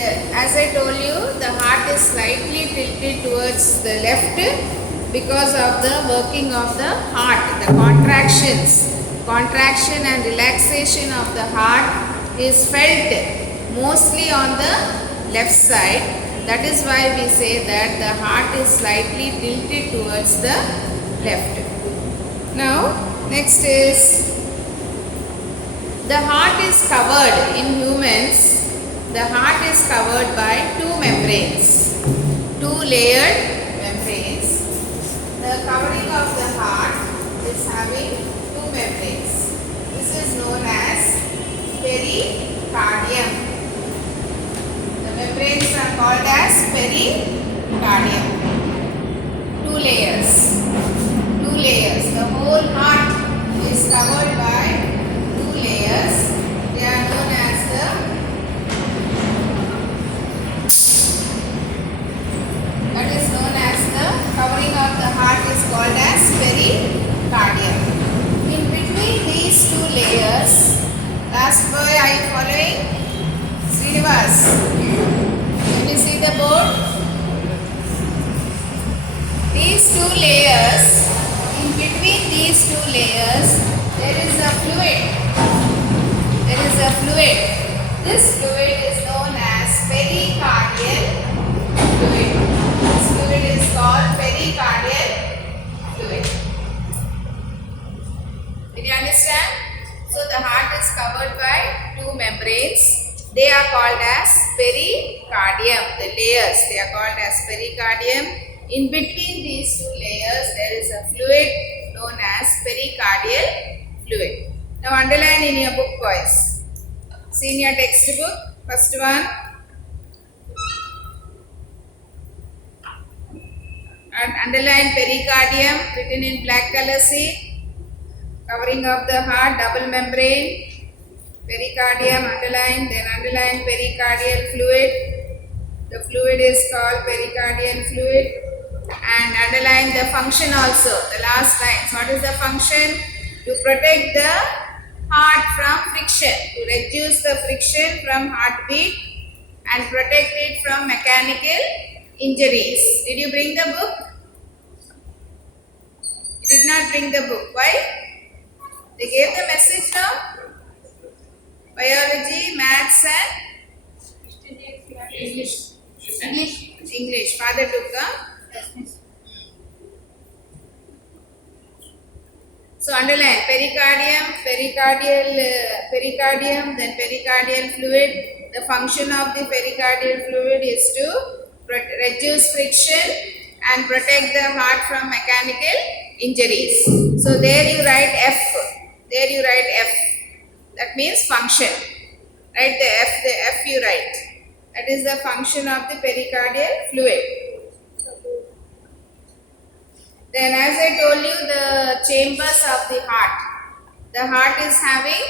As I told you, the heart is slightly tilted towards the left because of the working of the heart, the contraction and relaxation of the heart is felt mostly on the left side. That is why we say that the heart is slightly tilted towards the left. Now, next is the heart is covered in humans. The heart is covered by two membranes, two layered membranes. The covering of the heart is having two membranes. This is known as pericardium. The membranes are called as pericardium. Two layers. Two layers. The whole heart is covered by two layers. They are known as covering of the heart is called as pericardium. In between these two layers, last boy, are you following? Srinivas, can you see the board? These two layers, in between these two layers, there is a fluid. There is a fluid. This fluid is known as pericardial fluid. Fluid is called pericardial fluid. Did you understand? So the heart is covered by two membranes. They are called as pericardium. The layers, they are called as pericardium. In between these two layers, there is a fluid known as pericardial fluid. Now underline in your book, boys. See in your textbook, first one. And underline pericardium written in black color. See, covering of the heart, double membrane, pericardium underline, then underline pericardial fluid. The fluid is called pericardial fluid. And underline the function also, the last lines. What is the function? To protect the heart from friction, to reduce the friction from heartbeat and protect it from mechanical injuries. Did you bring the book? You did not bring the book. Why? They gave the message now. Biology, maths and English. Father took So underline pericardium, then pericardial fluid. The function of the pericardial fluid is to reduce friction and protect the heart from mechanical injuries. So there you write F. There you write F. That means function. Write the F you write. That is the function of the pericardial fluid. Then as I told you, the chambers of the heart. The heart is having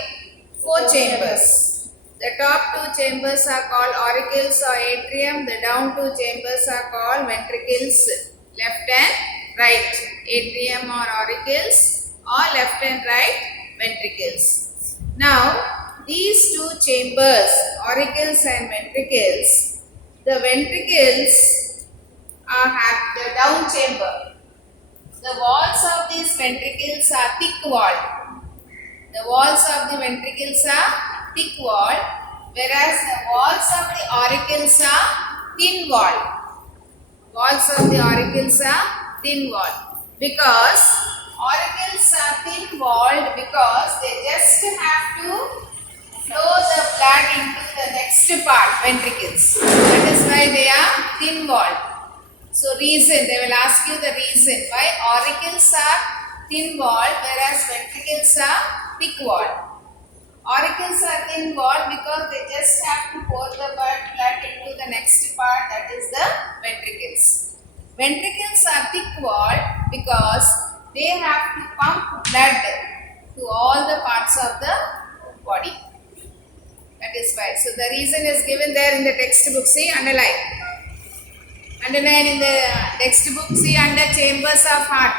four chambers. The top two chambers are called auricles or atrium. The down two chambers are called ventricles, left and right. Atrium or auricles or left and right ventricles. Now, these two chambers, auricles and ventricles, the ventricles have the down chamber. The walls of these ventricles are thick walled. The walls of the ventricles are thick walled, whereas the walls of the auricles are thin walled. Walls of the auricles are thin walled. Because auricles are thin walled because they just have to flow the blood into the next part, ventricles. That is why they are thin walled. So reason, they will ask you the reason why auricles are thin walled whereas ventricles are thick walled. Auricles are thin walled because they just have to pour the blood into the next part, that is the ventricles. Ventricles are thick walled because they have to pump blood to all the parts of the body. That is why. So the reason is given there in the textbook. See, underline. Underline in the textbook, see under chambers of heart.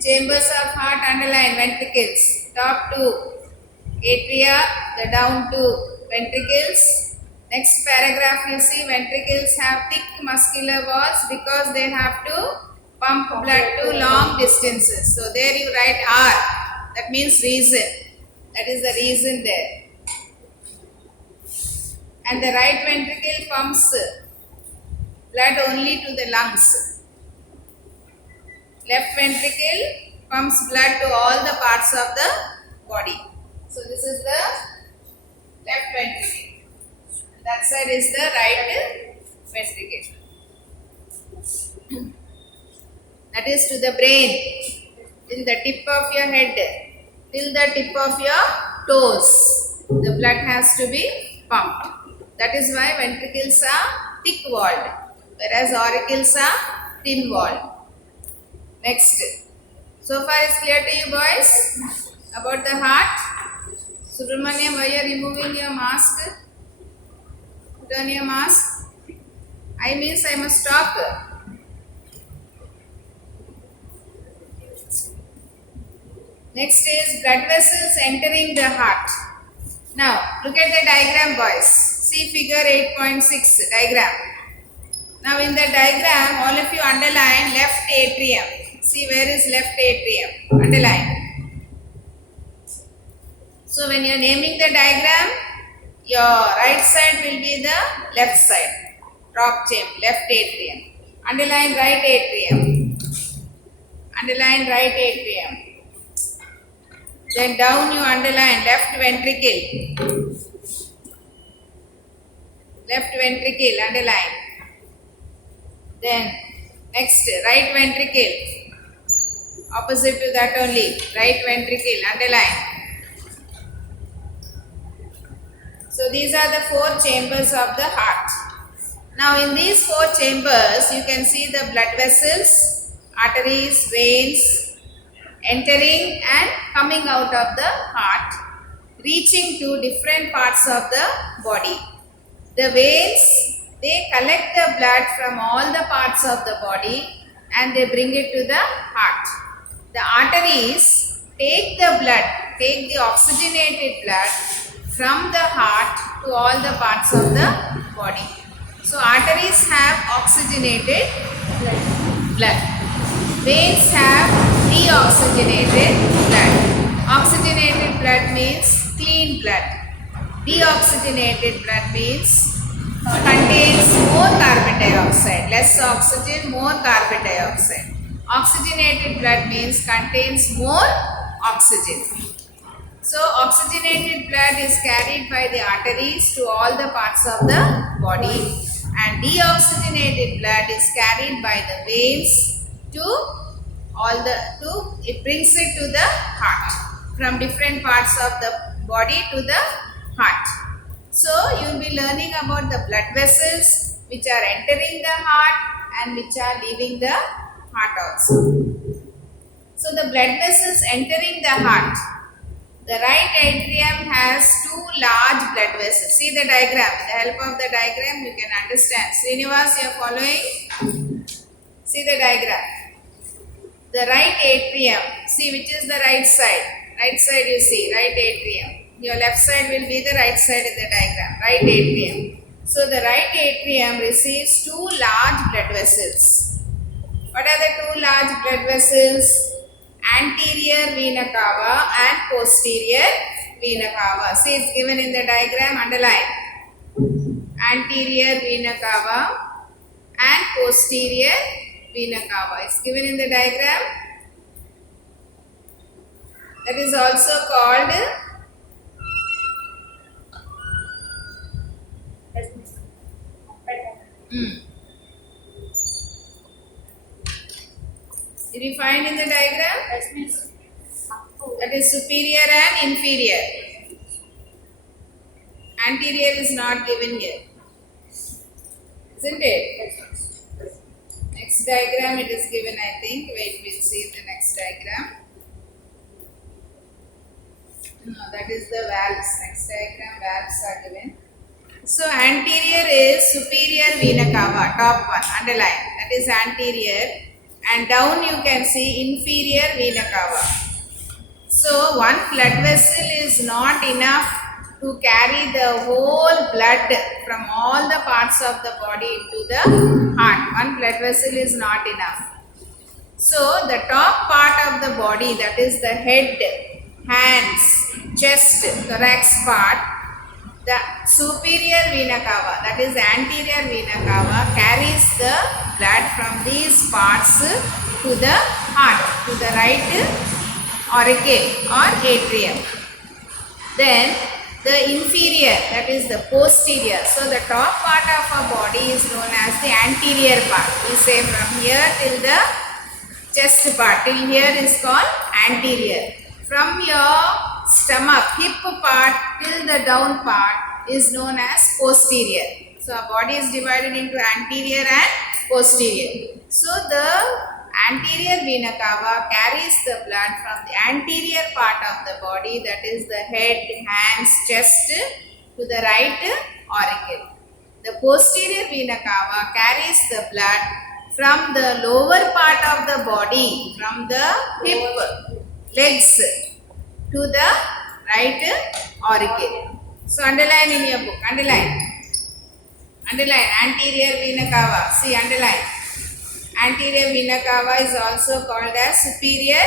Chambers of heart, underline ventricles. Top two atria, the down two ventricles, Next paragraph you see ventricles have thick muscular walls because they have to pump blood to long distances. So there you write R. That means reason. That is the reason there. And the right ventricle pumps blood only to the lungs. Left ventricle pumps blood to all the parts of the body. So this is the left ventricle. That side is the right ventricle. That is to the brain, till the tip of your head, till the tip of your toes. The blood has to be pumped. That is why ventricles are thick walled, whereas auricles are thin walled. Next. So far is clear to you boys about the heart? Subramaniam, why you are removing your mask? Put on your mask. I means I must talk. Next is blood vessels entering the heart. Now look at the diagram boys. See figure 8.6 diagram. Now in the diagram all of you underline left atrium. See where is left atrium? Underline. So when you are naming the diagram, your right side will be the left side. Top chamber, left atrium. Underline right atrium. Underline right atrium. Then down you underline left ventricle. Left ventricle, underline. Then next, right ventricle. Opposite to that only, right ventricle, underline. So these are the 4 chambers of the heart. Now in these 4 chambers, you can see the blood vessels, arteries, veins, entering and coming out of the heart, reaching to different parts of the body. The veins, they collect the blood from all the parts of the body and they bring it to the heart. The arteries take the blood, take the oxygenated blood from the heart to all the parts of the body. So arteries have oxygenated blood. Veins have deoxygenated blood. Oxygenated blood means clean blood. Deoxygenated blood means contains more carbon dioxide. Less oxygen, more carbon dioxide. Oxygenated blood means contains more oxygen. So oxygenated blood is carried by the arteries to all the parts of the body, and deoxygenated blood is carried by the veins to it brings it to the heart, from different parts of the body to the heart. So you will be learning about the blood vessels which are entering the heart and which are leaving the heart also. So the blood vessels entering the heart. The right atrium has 2 large blood vessels. See the diagram. With the help of the diagram you can understand. Srinivas, you are following? See the diagram. The right atrium. See which is the right side. Right side you see. Right atrium. Your left side will be the right side in the diagram. Right atrium. So the right atrium receives 2 large blood vessels. What are the 2 large blood vessels? Anterior vena cava and posterior vena cava. See, it's given in the diagram, underline. Anterior vena cava and posterior vena cava. It's given in the diagram. That is also called Did you find in the diagram? That is superior and inferior. Anterior is not given here. Isn't it? Next diagram it is given, I think. Wait, we'll see the next diagram. No, that is the valves. Next diagram, valves are given. So anterior is superior vena cava, top one, underline. That is anterior. And down you can see inferior vena cava. So one blood vessel is not enough to carry the whole blood from all the parts of the body into the heart. One blood vessel is not enough. So the top part of the body, that is the head, hands, chest, thorax part, the superior vena cava, that is the anterior vena cava, carries the blood from these parts to the heart, to the right auricle or atrium. Then the inferior, that is the posterior. So the top part of our body is known as the anterior part. We say from here till the chest part, till here is called anterior. From your stomach, hip part till the down part is known as posterior. So our body is divided into anterior and posterior. So the anterior vena cava carries the blood from the anterior part of the body, that is the head, hands, chest, to the right auricle. The posterior vena cava carries the blood from the lower part of the body, from the hip, legs, to the right auricle. So underline in your book, underline. Underline anterior vena cava. See, underline. Anterior vena cava is also called as superior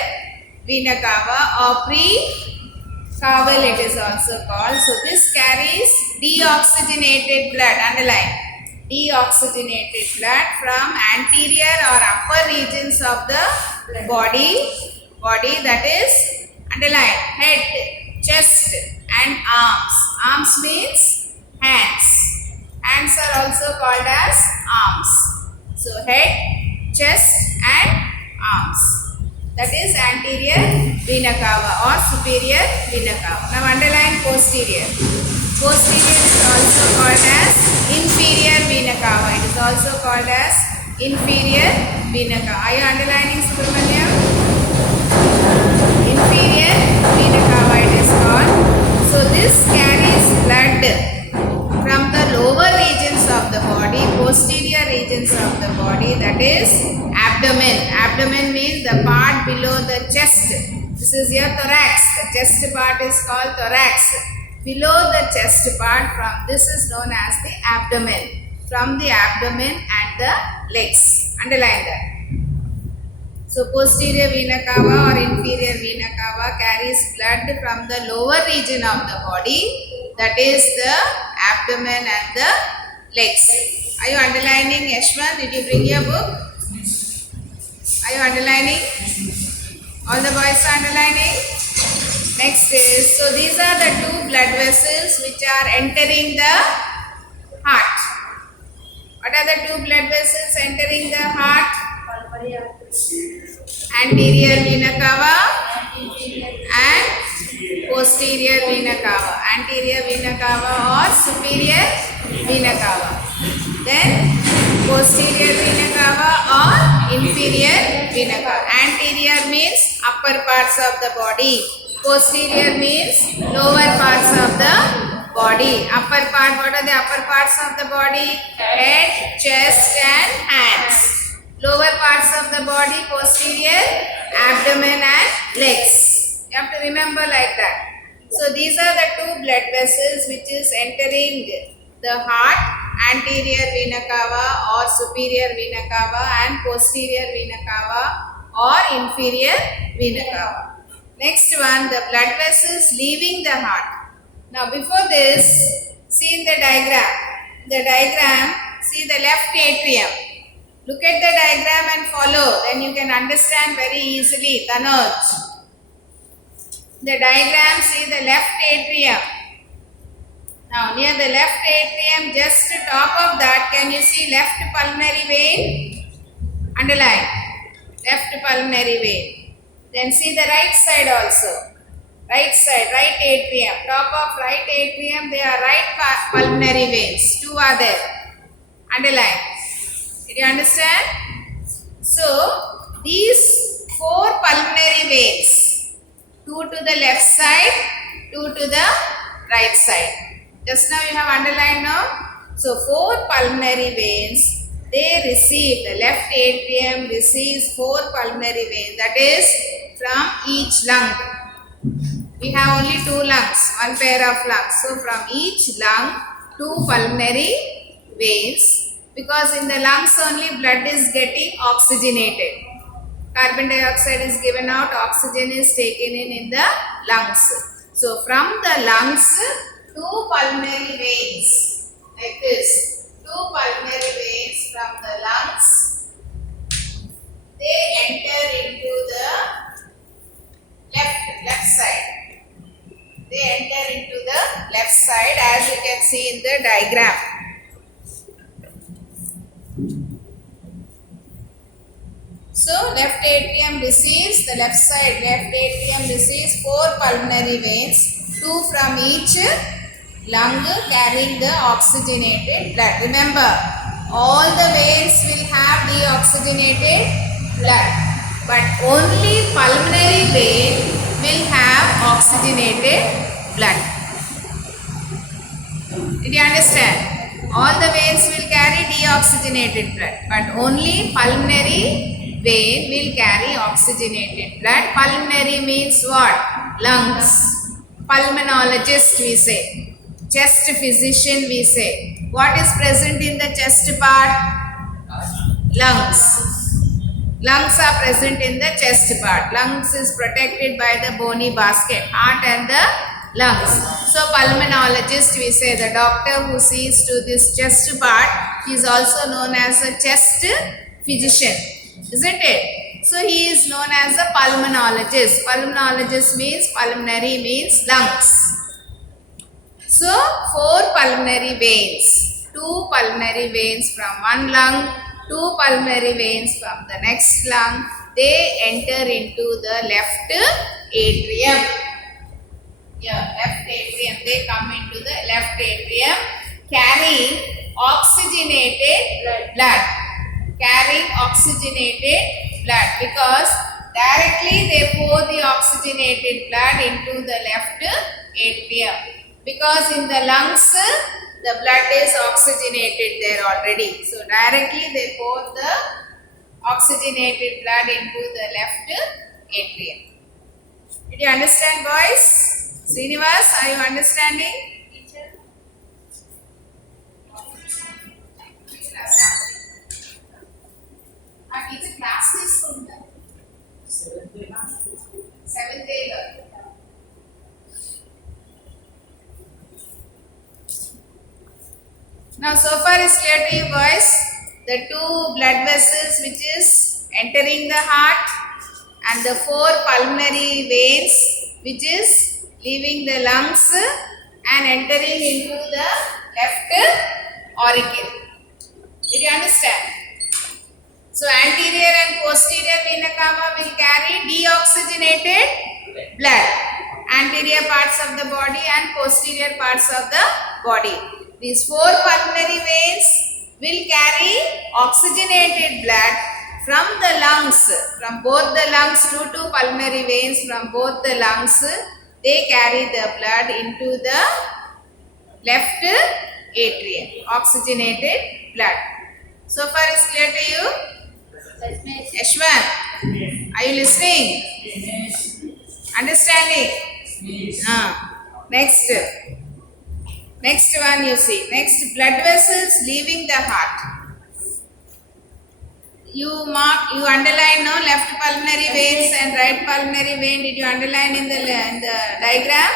vena cava or pre-caval it is also called. So this carries deoxygenated blood, underline, deoxygenated blood from anterior or upper regions of the body, that is, underline, head, chest and arms. Arms means hands. Hands are also called as arms. So head, chest and arms. That is anterior vena cava or superior vena cava. Now underline posterior. Posterior is also called as inferior vena cava. It is also called as inferior vena cava. Are you underlining, Subramaniam? Inferior vena cava it is called. So this carries blood from the lower regions of the body, posterior regions of the body, that is abdomen. Abdomen means the part below the chest. This is your thorax. The chest part is called thorax. Below the chest part, from this is known as the abdomen. From the abdomen and the legs. Underline that. So posterior vena cava or inferior vena cava carries blood from the lower region of the body, that is the abdomen and the legs. Are you underlining, Yashwan? Did you bring your book? Are you underlining? All the boys are underlining? Next is, so these are the two blood vessels which are entering the heart. What are the two blood vessels entering the heart? Anterior vena cava and posterior vena cava. Anterior vena cava or superior vena cava. Then posterior vena cava or inferior vena cava. Anterior means upper parts of the body. Posterior means lower parts of the body. Upper part, what are the upper parts of the body? Head, chest and hands. Lower parts of the body, posterior, abdomen and legs. You have to remember like that. So these are the two blood vessels which is entering the heart, anterior vena cava or superior vena cava and posterior vena cava or inferior vena cava. Next one, the blood vessels leaving the heart. Now before this, see in the diagram. The diagram, see the left atrium. Look at the diagram and follow, then you can understand very easily. Tanuj. The diagram, see the left atrium. Now near the left atrium, just top of that, can you see left pulmonary vein? Underline. Left pulmonary vein. Then see the right side also. Right side, right atrium. Top of right atrium, they are right pulmonary veins. Two are there. Underline. Did you understand? So, these four pulmonary veins, two to the left side, two to the right side. Just now you have underlined now. So, four pulmonary veins, they receive, the left atrium receives four pulmonary veins, that is from each lung. We have only two lungs, one pair of lungs. So from each lung, two pulmonary veins, because in the lungs only blood is getting oxygenated. Carbon dioxide is given out, oxygen is taken in the lungs. So from the lungs, two pulmonary veins like this. Two pulmonary veins from the lungs, they enter into the left side. They enter into the left side, as you can see in the diagram. So left atrium receives, the left side, left atrium receives four pulmonary veins, two from each lung carrying the oxygenated blood. Remember, all the veins will have deoxygenated blood, but only pulmonary vein will have oxygenated blood. Did you understand? All the veins will carry deoxygenated blood, but only pulmonary vein will carry oxygenated blood. Pulmonary means what? Lungs. Pulmonologist we say. Chest physician we say. What is present in the chest part? Lungs. Lungs are present in the chest part. Lungs is protected by the bony basket, heart and the lungs. So pulmonologist we say, the doctor who sees to this chest part, he is also known as a chest physician, isn't it? So he is known as a pulmonologist. Pulmonologist means, pulmonary means lungs. So four pulmonary veins, two pulmonary veins from one lung, two pulmonary veins from the next lung, they enter into the left atrium. Yeah, left atrium, they come into the left atrium carrying oxygenated blood. Carrying oxygenated blood, because directly they pour the oxygenated blood into the left atrium. Because in the lungs, the blood is oxygenated there already. So directly they pour the oxygenated blood into the left atrium. Did you understand, boys? Srinivas, are you understanding? Our teacher class తీసుకుంటా 7th day లో. Now so far is clear to you, boys. The two blood vessels which is entering the heart and the four pulmonary veins which is leaving the lungs and entering into the left auricle. Did you understand? So anterior and posterior vena cava will carry deoxygenated blood. Anterior parts of the body and posterior parts of the body. These four pulmonary veins will carry oxygenated blood from the lungs, from both the lungs, two pulmonary veins from both the lungs, they carry the blood into the left atrium, oxygenated blood. So far is clear to you? Ashwan, are you listening? Understanding? Next one you see. Next, blood vessels leaving the heart. You underline no left pulmonary veins and right pulmonary vein. Did you underline in the diagram?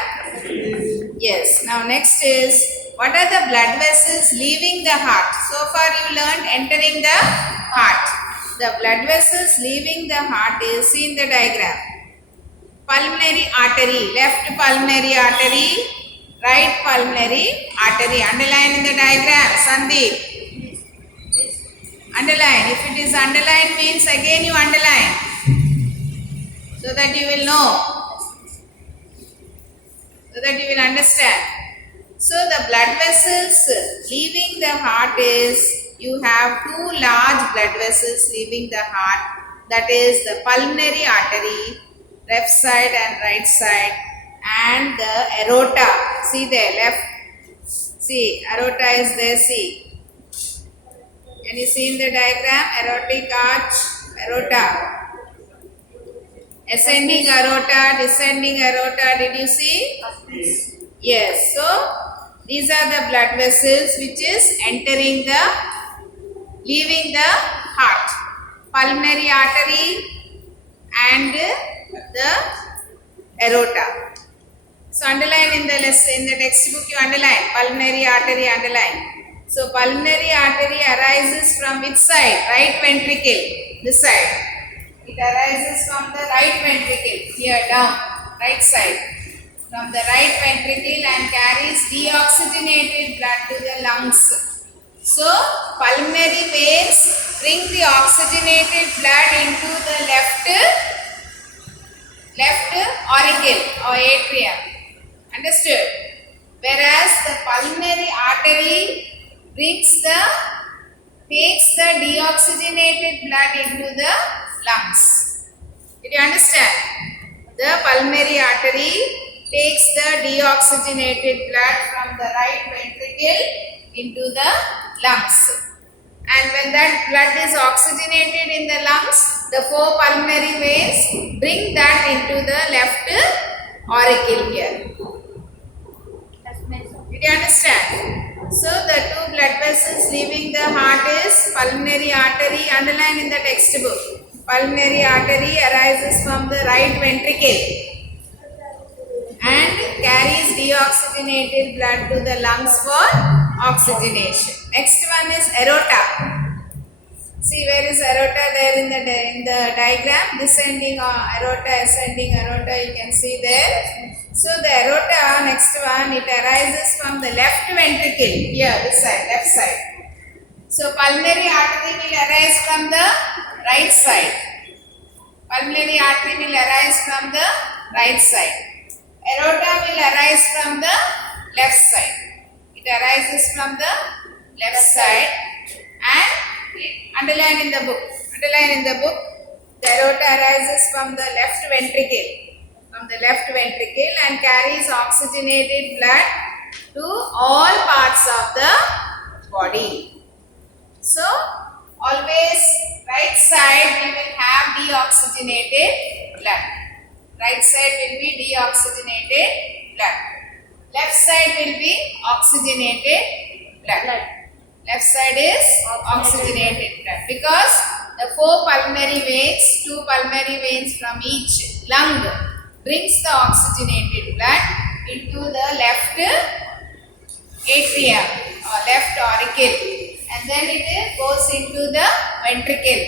Yes. Now next is, what are the blood vessels leaving the heart? So far you learned entering the heart. The blood vessels leaving the heart is, see in the diagram. Pulmonary artery, left pulmonary artery, right pulmonary artery. Underline in the diagram, Sandeep. Underline. If it is underlined means again you underline, so that you will know, so that you will understand. So the blood vessels leaving the heart is, you have two large blood vessels leaving the heart, that is the pulmonary artery, left side and right side, and the aorta. See there, left, see aorta is there, see. Can you see in the diagram? Aortic arch, aorta. Ascending aorta, descending aorta. Did you see? Yes. So these are the blood vessels which is entering the, leaving the heart. Pulmonary artery and the aorta. So underline in the lesson, in the textbook you underline pulmonary artery, underline. So pulmonary artery arises from which side? Right ventricle. This side. It arises from the right ventricle. Here down, right side. From the right ventricle and carries deoxygenated blood to the lungs. So pulmonary veins bring the oxygenated blood into the left auricle or atrium. Understood? Whereas the pulmonary artery takes the deoxygenated blood into the lungs. Did you understand? The pulmonary artery takes the deoxygenated blood from the right ventricle into the lungs. And when that blood is oxygenated in the lungs, the 4 pulmonary veins bring that into the left auricle here. Did you understand? So the 2 blood vessels leaving the heart is pulmonary artery, underline in the textbook. Pulmonary artery arises from the right ventricle and carries deoxygenated blood to the lungs for oxygenation. Next one is aorta. See, where is aorta there in the diagram? Descending aorta, ascending aorta, you can see there. So the aorta, next one, it arises from the left ventricle. Here, this side, left side. So pulmonary artery will arise from the right side. Pulmonary artery will arise from the right side. Aorta will arise from the left side. It arises from the left side and underline in the book. Underline in the book. The aorta arises from the left ventricle. From the left ventricle and carries oxygenated blood to all parts of the body. So always right side we will have deoxygenated blood. Right side will be deoxygenated blood. Left side will be oxygenated blood. Left side is oxygenated blood because the 4 pulmonary veins, 2 pulmonary veins from each lung brings the oxygenated blood into the left atrium or left auricle and then it goes into the ventricle,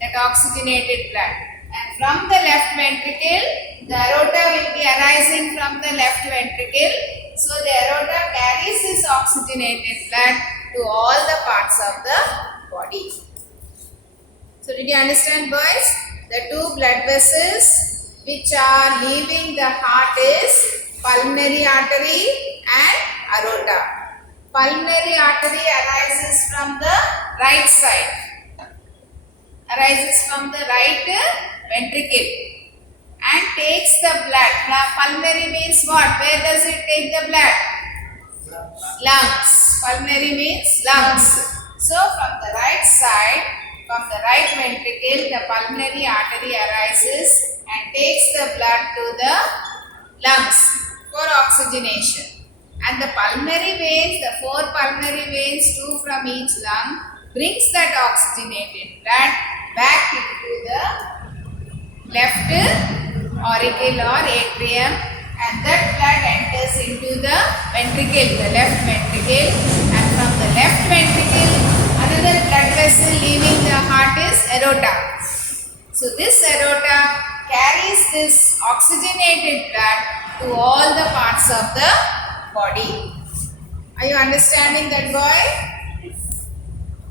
that oxygenated blood. And from the left ventricle, the aorta will be arising from the left ventricle. So the aorta carries this oxygenated blood to all the parts of the body. So did you understand, boys? The 2 blood vessels which are leaving the heart is pulmonary artery and aorta. Pulmonary artery arises from the right side. Arises from the right ventricle and takes the blood. Pulmonary means what? Where does it take the blood? Lungs. Pulmonary means lungs. So from the right side, from the right ventricle, the pulmonary artery arises and takes the blood to the lungs for oxygenation. And the pulmonary veins, the 4 pulmonary veins, 2 from each lung, brings that oxygenated blood back into the left auricle or atrium, and that blood enters into the ventricle, the left ventricle, and from the left ventricle, another blood vessel leaving the heart is aorta. So this aorta carries this oxygenated blood to all the parts of the body. Are you understanding that, boy?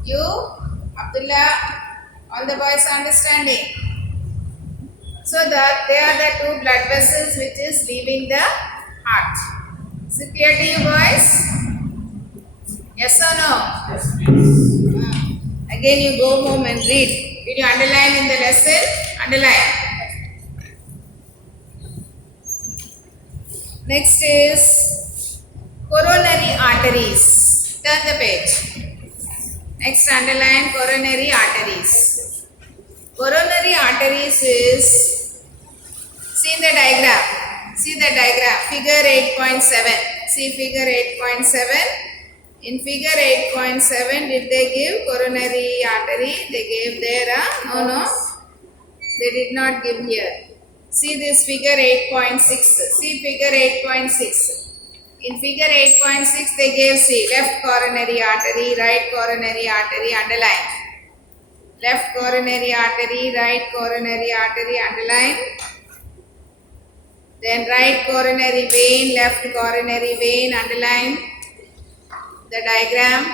You, Abdullah, all the boys are understanding. So that they are the 2 blood vessels which is leaving the heart. Is it clear to you, boys? Yes or no? Yes, please. Again you go home and read. Did you underline in the lesson? Underline. Next is coronary arteries. Turn the page. Next underline coronary arteries. Coronary arteries is See the diagram. See the diagram. Figure 8.7. See figure 8.7. In figure 8.7, did they give coronary artery? They gave there. No. They did not give here. See this figure 8.6. See figure 8.6. In figure 8.6, they gave, see, left coronary artery, right coronary artery, underline. Left coronary artery, right coronary artery, underline. Then right coronary vein, left coronary vein, underline. The diagram.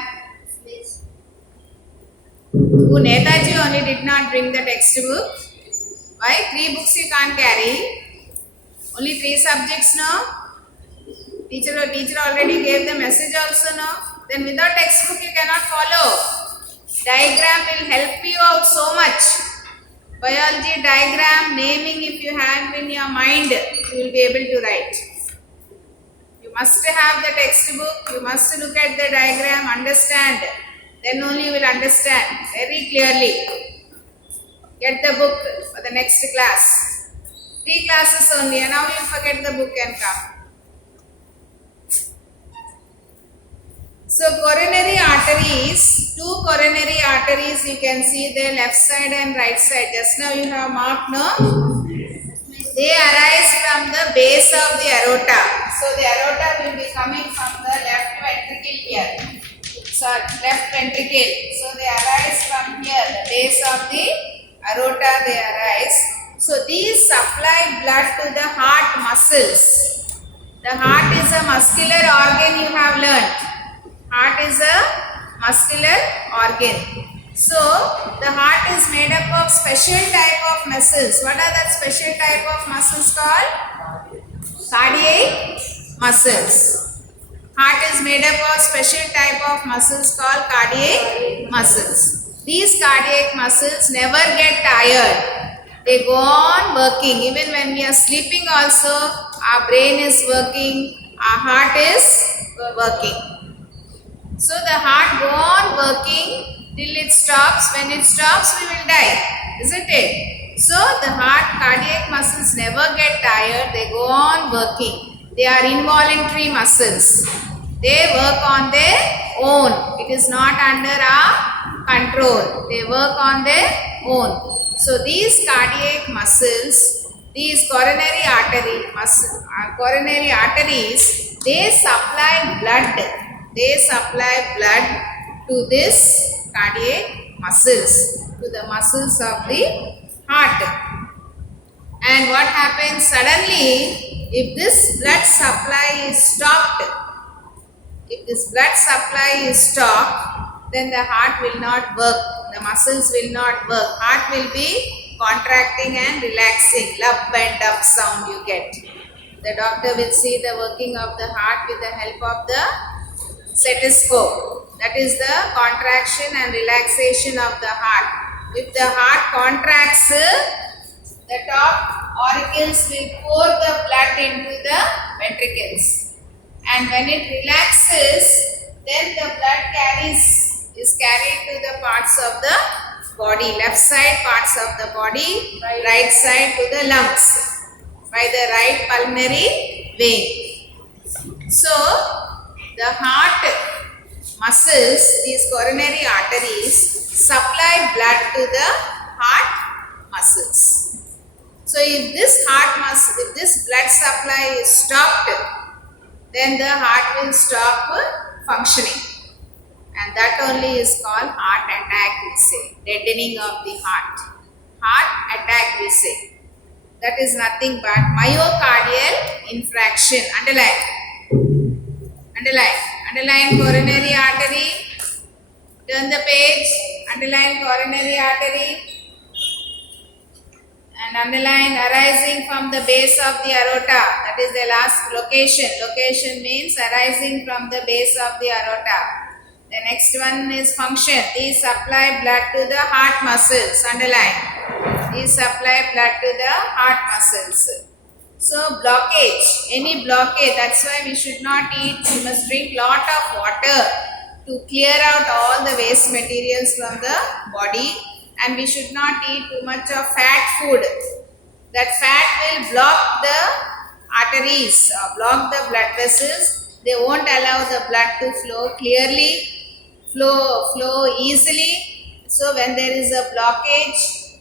Who Netaji only did not bring the textbook. Why? 3 books you can't carry. Only 3 subjects, no? Teacher already gave the message also, no? Then without textbook you cannot follow. Diagram will help you out so much. Biology diagram, naming if you have in your mind, you will be able to write. You must have the textbook, you must look at the diagram, understand. Then only you will understand very clearly. Get the book for the next class. 3 classes only, and now you will forget the book and come. So coronary arteries, 2 coronary arteries you can see there, left side and right side. Just now you have marked, no? They arise from the base of the aorta. So the aorta will be coming from the left ventricle here. So left ventricle. So they arise from here, the base of the aorta they arise. So these supply blood to the heart muscles. The heart is a muscular organ you have learnt. Heart is a muscular organ. So, the heart is made up of special type of muscles. What are that special type of muscles called? Cardiac muscles. Heart is made up of special type of muscles called cardiac muscles. These cardiac muscles never get tired. They go on working. Even when we are sleeping also, our brain is working, our heart is working. So the heart go on working till it stops. When it stops, we will die, isn't it? So the heart cardiac muscles never get tired. They go on working. They are involuntary muscles. They work on their own. It is not under our control. They work on their own. So these cardiac muscles, these coronary arteries, they supply blood. They supply blood to this cardiac muscles, to the muscles of the heart. And what happens suddenly, if this blood supply is stopped, then the heart will not work, the muscles will not work. Heart will be contracting and relaxing, lump and dub sound you get. The doctor will see the working of the heart with the help of the stethoscope. That is the contraction and relaxation of the heart. If the heart contracts, the top auricles will pour the blood into the ventricles. And when it relaxes, then the blood is carried to the parts of the body. Left side parts of the body, right side to the lungs by the right pulmonary vein. So, the heart muscles, these coronary arteries, supply blood to the heart muscles. So if this blood supply is stopped, then the heart will stop functioning. And that only is called heart attack, we say. Deadening of the heart. Heart attack, we say. That is nothing but myocardial infarction. Underline coronary artery. Turn the page. Underline coronary artery. And underline arising from the base of the aorta. That is the last location. Location means arising from the base of the aorta. The next one is function. These supply blood to the heart muscles. Underline. These supply blood to the heart muscles. So blockage, any blockage, that's why we should not eat, we must drink lot of water to clear out all the waste materials from the body, and we should not eat too much of fat food. that fat will block the arteries, block the blood vessels. They won't allow the blood to flow clearly, flow easily. So when there is a blockage,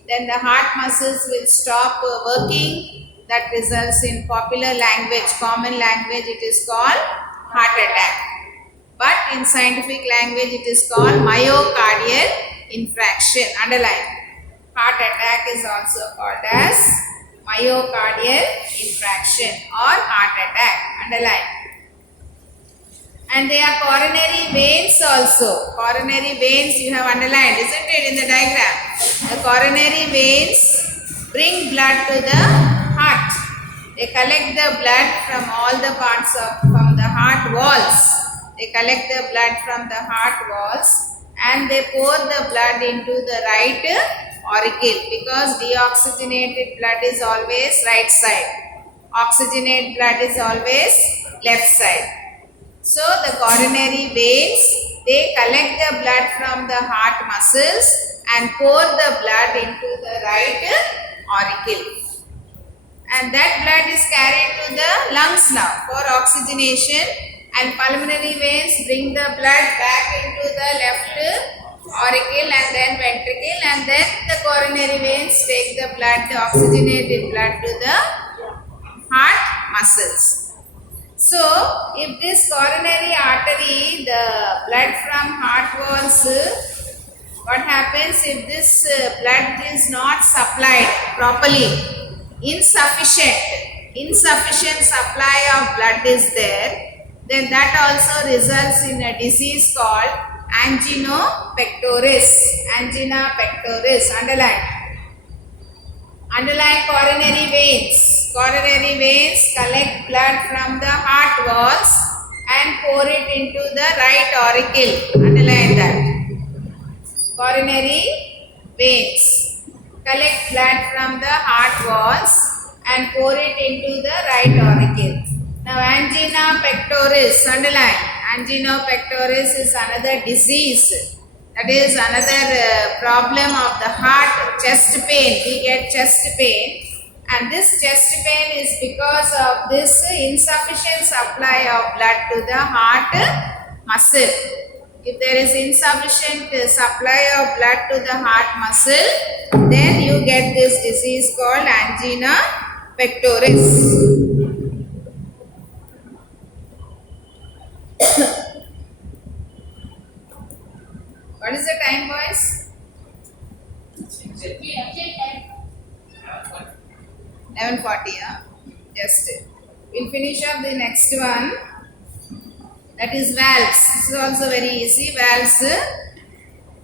then the heart muscles will stop working. That results in popular language, common language, it is called heart attack. But in scientific language, it is called myocardial infarction. Underline. Heart attack is also called as myocardial infarction or heart attack. Underline. And they are coronary veins also. Coronary veins you have underlined, isn't it, in the diagram? The coronary veins bring blood to the heart. They collect the blood from all the parts from the heart walls. They collect the blood from the heart walls and they pour the blood into the right auricle, because deoxygenated blood is always right side. Oxygenated blood is always left side. So the coronary veins, they collect the blood from the heart muscles and pour the blood into the right auricle. And that blood is carried to the lungs now for oxygenation, and pulmonary veins bring the blood back into the left auricle and then ventricle, and then the coronary veins take the blood, the oxygenated blood to the heart muscles. So, if this coronary artery, the blood from heart walls, what happens if this blood is not supplied properly? Insufficient supply of blood is there, then that also results in a disease called angina pectoris. Angina pectoris, underline coronary veins. Coronary veins collect blood from the heart walls and pour it into the right auricle. Underline that. Coronary veins collect blood from the heart walls and pour it into the right auricle. Now angina pectoris, underline. Angina pectoris is another disease. That is another problem of the heart, chest pain. We get chest pain, and this chest pain is because of this insufficient supply of blood to the heart muscle. If there is insufficient supply of blood to the heart muscle, then you get this disease called angina pectoris. What is the time, boys? 11:40. Just we'll finish up the next one. That is valves. This is also very easy. Valves.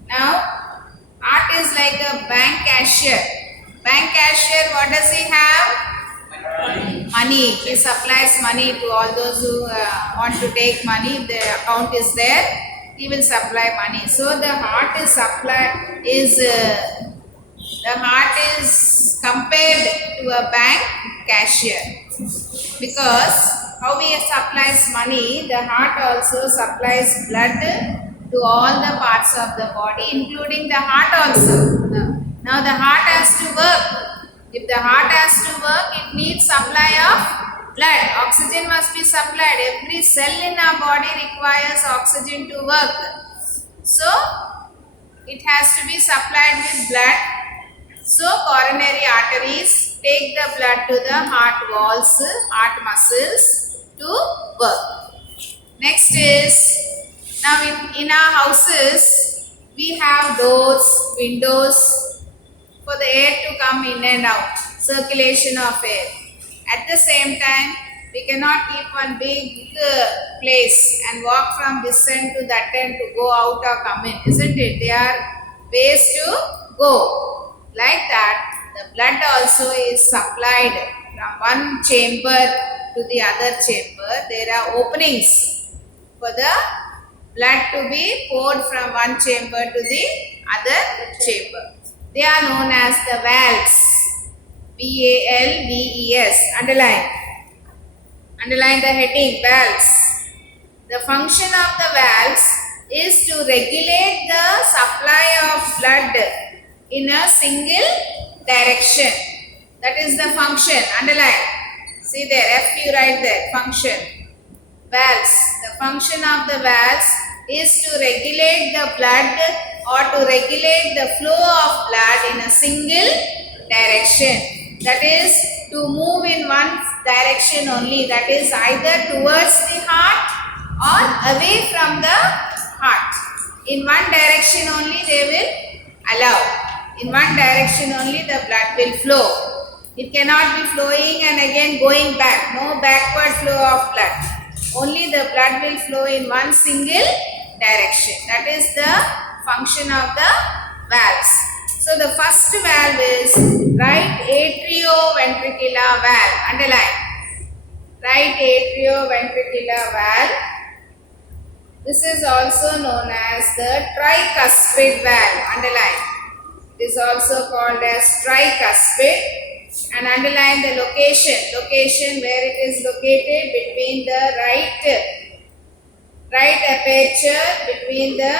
Now, heart is like a bank cashier. Bank cashier, what does he have? Money. He supplies money to all those who want to take money. If the account is there, he will supply money. So the heart is compared to a bank cashier, because how he supplies money, the heart also supplies blood to all the parts of the body, including the heart also. Now the heart has to work. If the heart has to work, it needs supply of blood. Oxygen must be supplied. Every cell in our body requires oxygen to work. So it has to be supplied with blood. So coronary arteries take the blood to the heart walls, heart muscles to work. Next is, now in our houses, we have doors, windows for the air to come in and out, circulation of air. At the same time, we cannot keep one big place and walk from this end to that end to go out or come in, isn't it? There are ways to go. Like that, the blood also is supplied from one chamber to the other chamber. There are openings for the blood to be poured from one chamber to the other chamber. They are known as the valves. V-A-L-V-E-S. Underline. Underline the heading, valves. The function of the valves is to regulate the supply of blood in a single direction. That is the function. Underline. See there, F you write there. Function. Valves. The function of the valves is to regulate the blood or to regulate the flow of blood in a single direction. That is to move in one direction only. That is either towards the heart or away from the heart. In one direction only they will allow. In one direction only the blood will flow. It cannot be flowing and again going back. No backward flow of blood. Only the blood will flow in one single direction. That is the function of the valves. So the first valve is right atrioventricular valve. Underline. Right atrioventricular valve. This is also known as the tricuspid valve. Underline. It is also called as tricuspid. And underline the location where it is located between the right aperture between the,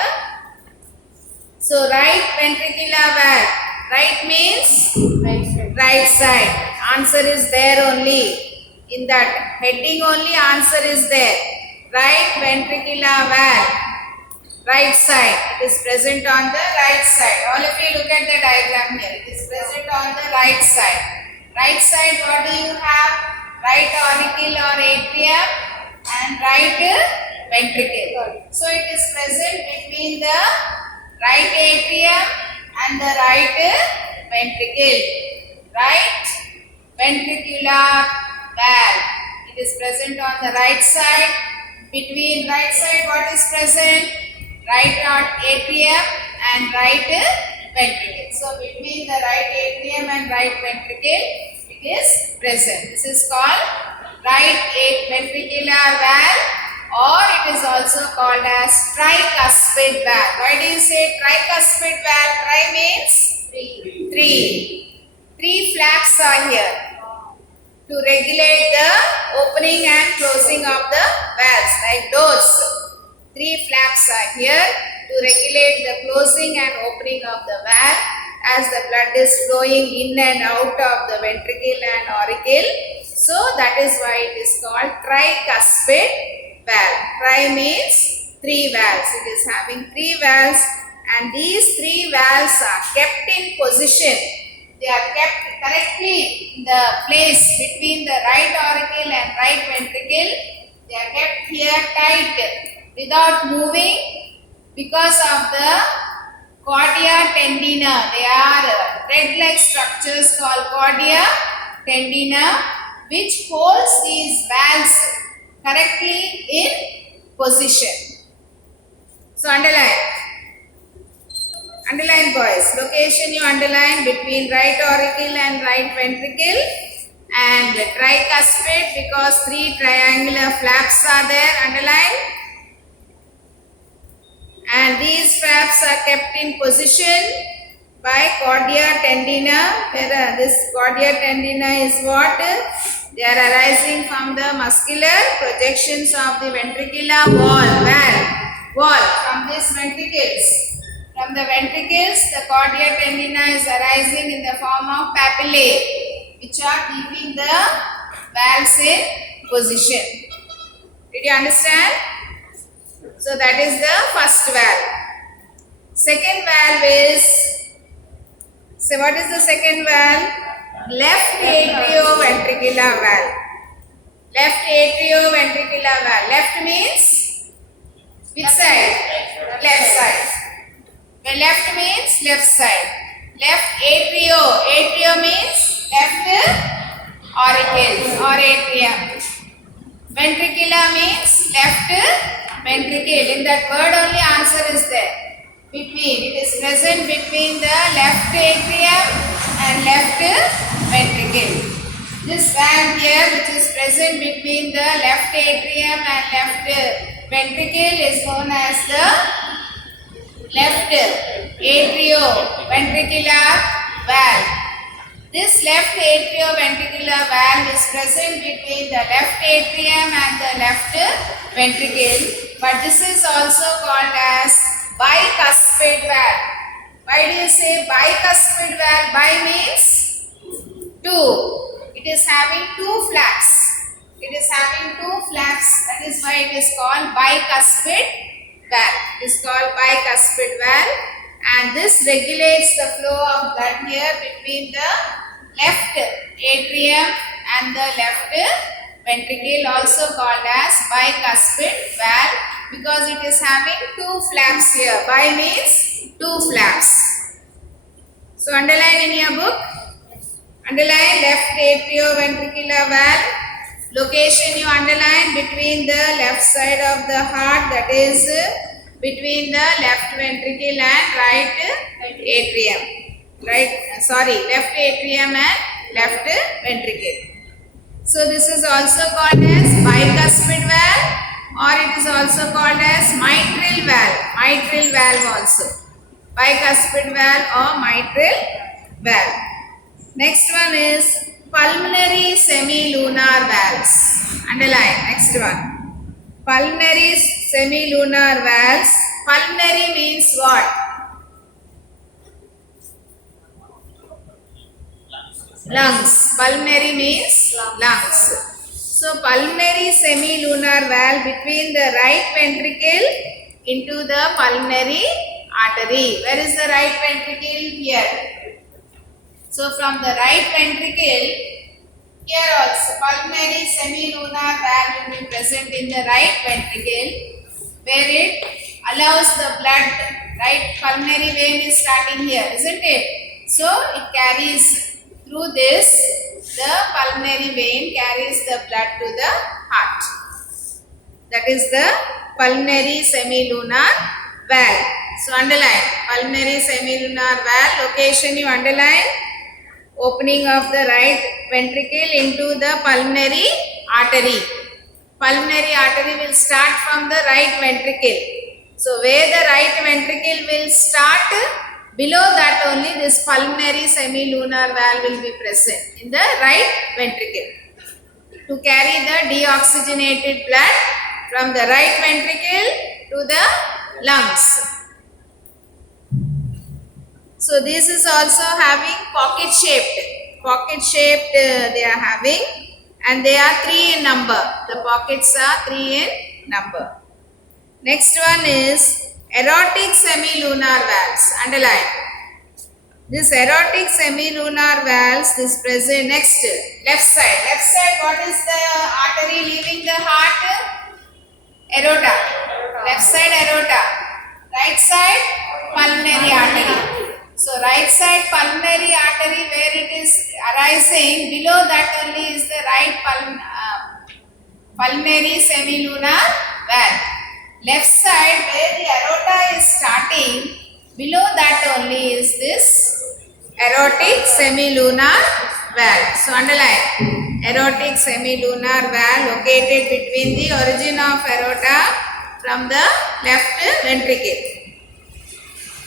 so right ventricular valve. Right means right side. Answer is there only. In that heading only answer is there. Right ventricular valve. Right side. It is present on the right side. All of you look at the diagram here. It is present on the right side. Right side, what do you have? Right auricle or atrium and right ventricle. So it is present between the right atrium and the right ventricle. Right ventricular valve. It is present on the right side. Between right side, what is present? Right atrium and right ventricle. So between the right atrium and right ventricle, it is present. This is called right ventricular valve, or it is also called as tricuspid valve. Why do you say tricuspid valve? Tri means three. Three flaps are here to regulate the opening and closing of the valves, like doors. Three flaps are here to regulate the closing and opening of the valve as the blood is flowing in and out of the ventricle and auricle. So that is why it is called tricuspid valve. Tri means three valves. It is having three valves, and these three valves are kept in position. They are kept correctly in the place between the right auricle and right ventricle. They are kept here tight without moving because of the cordia tendina. They are thread-like structures called cordia tendina, which holds these valves correctly in position. So underline. Underline, boys. Location you underline between right auricle and right ventricle, and tricuspid because three triangular flaps are there. Underline. And these flaps are kept in position by cordia tendina. This cordia tendina is what? They are arising from the muscular projections of the ventricular wall from these ventricles. From the ventricles, the cordia tendina is arising in the form of papillae, which are keeping the valves in position. Did you understand? So that is the first valve. Second valve is, so what is the second valve? Left atrioventricular valve. Left atrioventricular valve. Left means which side? Left side. When left means left side. Left atrio means left auricle or atrium. Ventricular means left ventricle. In that word only answer is there. Between. It is present between the left atrium and left ventricle. This valve here, which is present between the left atrium and left ventricle, is known as the left atrioventricular valve. This left atrioventricular valve is present between the left atrium and the left ventricle, but this is also called as bicuspid valve. Why do you say bicuspid valve? Bi means 2. It is having two flaps. It is having two flaps. That is why it is called bicuspid valve. It is called bicuspid valve, and this regulates the flow of blood here between the left atrium and the left ventricle, also called as bicuspid valve, because it is having two flaps here. Bi means two flaps. So underline in your book. Underline left atrioventricular valve. Location you underline between the left side of the heart, that is between the left ventricle and right atrium. Left atrium and left ventricle. So this is also called as bicuspid valve, or it is also called as mitral valve. Mitral valve also. Bicuspid valve or mitral valve. Next one is pulmonary semilunar valves. Underline. Next one. Pulmonary semilunar valves. Pulmonary means what? Lungs. Pulmonary means lungs. So pulmonary semilunar valve between the right ventricle into the pulmonary artery. Where is the right ventricle? Here. So from the right ventricle, here also pulmonary semilunar valve will be present in the right ventricle, where it allows the blood, right? Pulmonary vein is starting here, isn't it? So it carries through this, the pulmonary vein carries the blood to the heart. That is the pulmonary semilunar valve. So underline pulmonary semilunar valve. Location you underline. Opening of the right ventricle into the pulmonary artery. Pulmonary artery will start from the right ventricle. So where the right ventricle will start, below that only this pulmonary semilunar valve will be present in the right ventricle to carry the deoxygenated blood from the right ventricle to the lungs. So this is also having pocket shaped. Pocket shaped they are having, and they are 3 in number. The pockets are 3 in number. Next one is aortic semilunar valves. Underline. This aortic semilunar valves is present next. Left side. Left side, what is the artery leaving the heart? Aorta. Left side aorta. Right side pulmonary artery. So right side pulmonary artery, where it is arising, below that only is the right pulmonary semilunar valve. Left side, where the aorta is starting, below that only is this aortic semilunar valve. So underline aortic semilunar valve located between the origin of aorta from the left ventricle.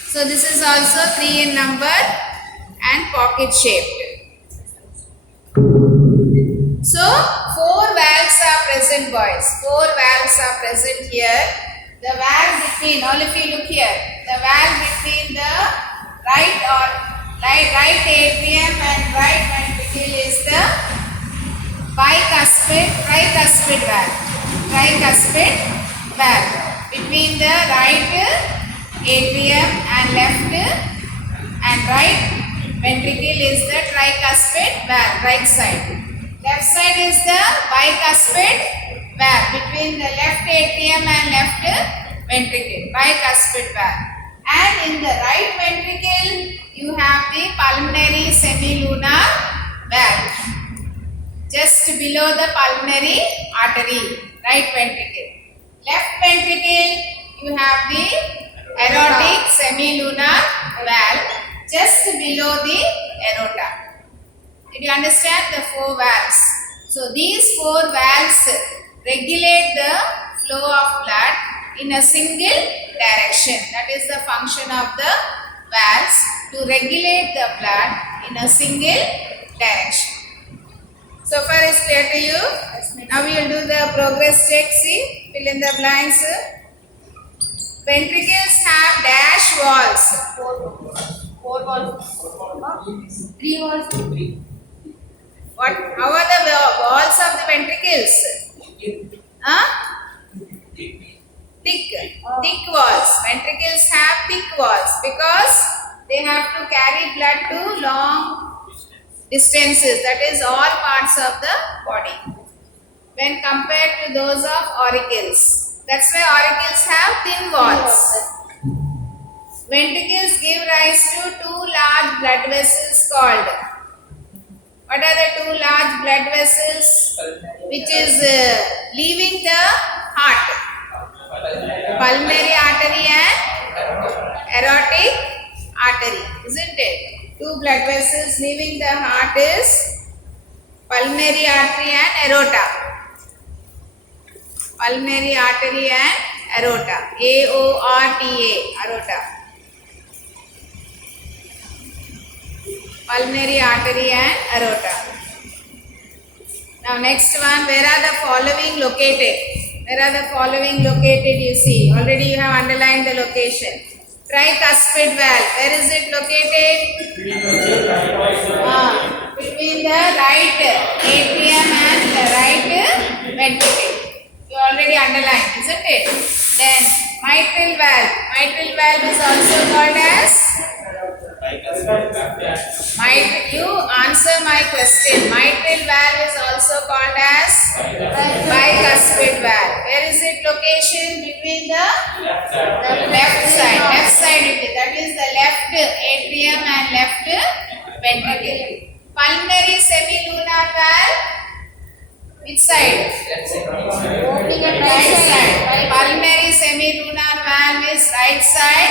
So this is also 3 in number and pocket shaped. So 4 valves are present, boys. 4 valves are present here. The valve between, all if you look here, the valve between the right atrium and right ventricle is the tricuspid valve. Tricuspid valve. Between the right atrium and left and right ventricle is the tricuspid valve, right side. Left side is the bicuspid valve between the left atrium and left ventricle, bicuspid valve. And in the right ventricle, you have the pulmonary semilunar valve, just below the pulmonary artery, right ventricle. Left ventricle, you have the aortic semilunar valve just below the aorta. Did you understand the 4 valves? So these 4 valves regulate the flow of blood in a single direction. That is the function of the valves, to regulate the blood in a single direction. So far is clear to you? Now we will do the progress check. See, fill in the blanks. Ventricles have dash walls. 4 walls. 3 walls. What? How are the walls of the ventricles? Huh? Thick walls. Ventricles have thick walls because they have to carry blood to long distances. That is all parts of the body. When compared to those of auricles. That's why auricles have thin walls. Ventricles give rise to two large blood vessels called. What are the two large blood vessels which is leaving the heart? Pulmonary artery and aortic artery, isn't it? Two blood vessels leaving the heart is pulmonary artery and aorta. Pulmonary artery and aorta. A-O-R-T-A, aorta. Pulmonary artery and aorta. Now next one, where are the following located? Where are the following located you see? Already you have underlined the location. Tricuspid valve. Where is it located? Between the right atrium and the right ventricle. You already underlined, isn't it? Then mitral valve. Mitral valve is also called as? You answer my question. Mitral valve is also called as bicuspid valve. Where is it location? Between the left side. Left side it is. That is the left atrium and left ventricle. Pulmonary semilunar valve. Which side? Right side. Pulmonary semilunar valve is right side.